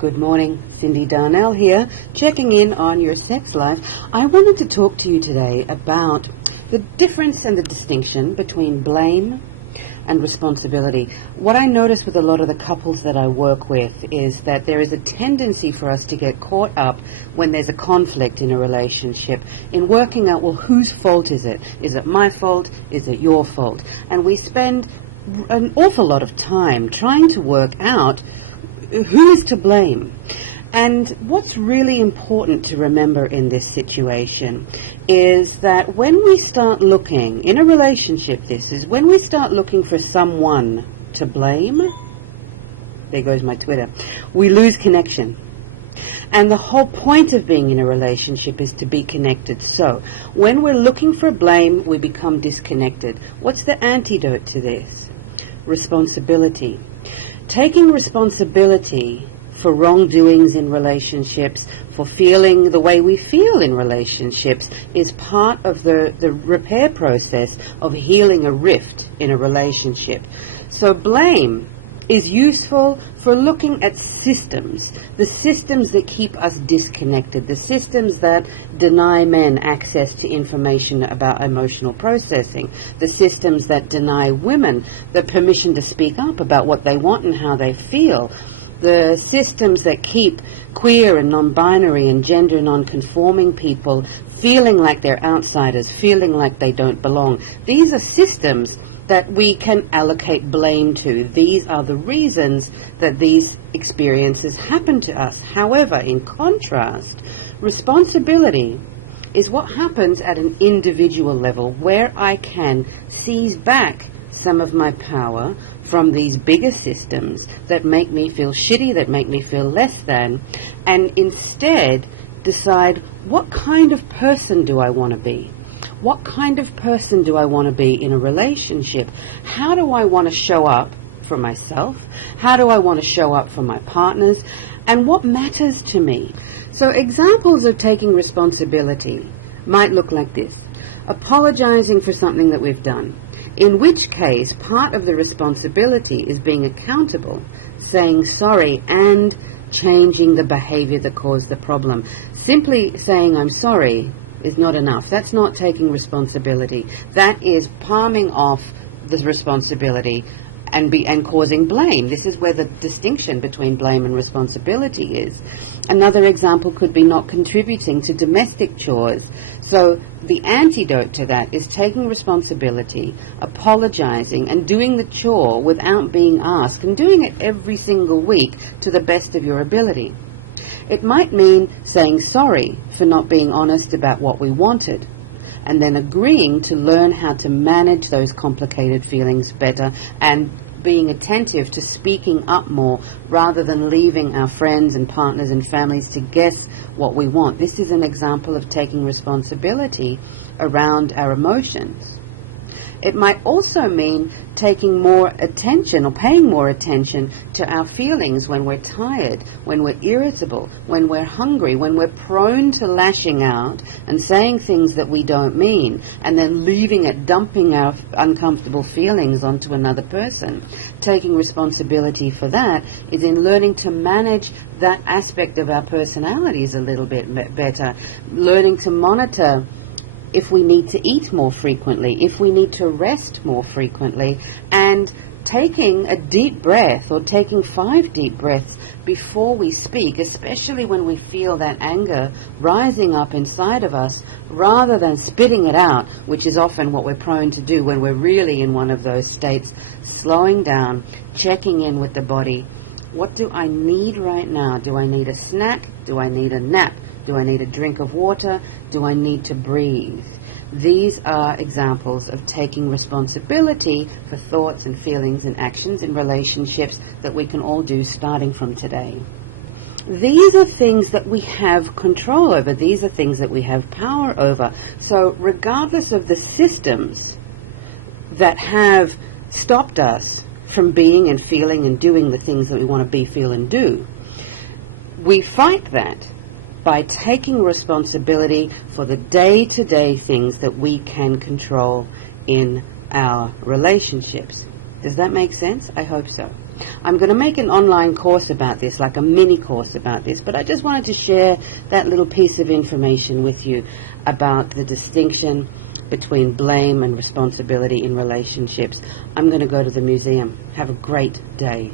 Good morning, Cindy Darnell here, checking in on your sex life. I wanted to talk to you today about the difference and the distinction between blame and responsibility. What I notice with a lot of the couples that I work with is that there is a tendency for us to get caught up when there's a conflict in a relationship in working out, well, whose fault is it? Is it my fault? Is it your fault? And we spend an awful lot of time trying to work out who is to blame. And what's really important to remember in this situation is that when we start looking, in a relationship this is, when we start looking for someone to blame, there goes my Twitter, we lose connection. And the whole point of being in a relationship is to be connected. So when we're looking for blame, we become disconnected. What's the antidote to this? Responsibility. Taking responsibility for wrongdoings in relationships, for feeling the way we feel in relationships, is part of the repair process of healing a rift in a relationship. So blame is useful for looking at systems, the systems that keep us disconnected, the systems that deny men access to information about emotional processing, the systems that deny women the permission to speak up about what they want and how they feel, the systems that keep queer and non-binary and gender non-conforming people feeling like they're outsiders, feeling like they don't belong. These are systems that we can allocate blame to. These are the reasons that these experiences happen to us. However, in contrast, responsibility is what happens at an individual level, where I can seize back some of my power from these bigger systems that make me feel shitty, that make me feel less than, and instead decide, what kind of person do I want to be? What kind of person do I want to be in a relationship? How do I want to show up for myself? How do I want to show up for my partners? And what matters to me? So examples of taking responsibility might look like this. Apologizing for something that we've done, in which case part of the responsibility is being accountable, saying sorry, and changing the behavior that caused the problem. Simply saying I'm sorry is not enough. That's not taking responsibility. That is palming off the responsibility and causing blame. This is where the distinction between blame and responsibility is. Another example could be not contributing to domestic chores. So the antidote to that is taking responsibility, apologizing, and doing the chore without being asked, and doing it every single week to the best of your ability. It might mean saying sorry for not being honest about what we wanted, and then agreeing to learn how to manage those complicated feelings better, and being attentive to speaking up more rather than leaving our friends and partners and families to guess what we want. This is an example of taking responsibility around our emotions. It might also mean taking more attention or paying more attention to our feelings when we're tired, when we're irritable, when we're hungry, when we're prone to lashing out and saying things that we don't mean, and then leaving it, dumping our uncomfortable feelings onto another person. Taking responsibility for that is in learning to manage that aspect of our personalities a little bit better, learning to monitor if we need to eat more frequently, if we need to rest more frequently, and taking a deep breath or taking 5 deep breaths before we speak, especially when we feel that anger rising up inside of us, rather than spitting it out, which is often what we're prone to do when we're really in one of those states. Slowing down, checking in with the body. What do I need right now? Do I need a snack? Do I need a nap? Do I need a drink of water? Do I need to breathe? These are examples of taking responsibility for thoughts and feelings and actions in relationships that we can all do starting from today. These are things that we have control over. These are things that we have power over. So regardless of the systems that have stopped us from being and feeling and doing the things that we want to be, feel, and do, we fight that by taking responsibility for the day-to-day things that we can control in our relationships. Does that make sense? I hope so. I'm going to make an online course about this, like a mini course about this, but I just wanted to share that little piece of information with you about the distinction between blame and responsibility in relationships. I'm going to go to the museum. Have a great day.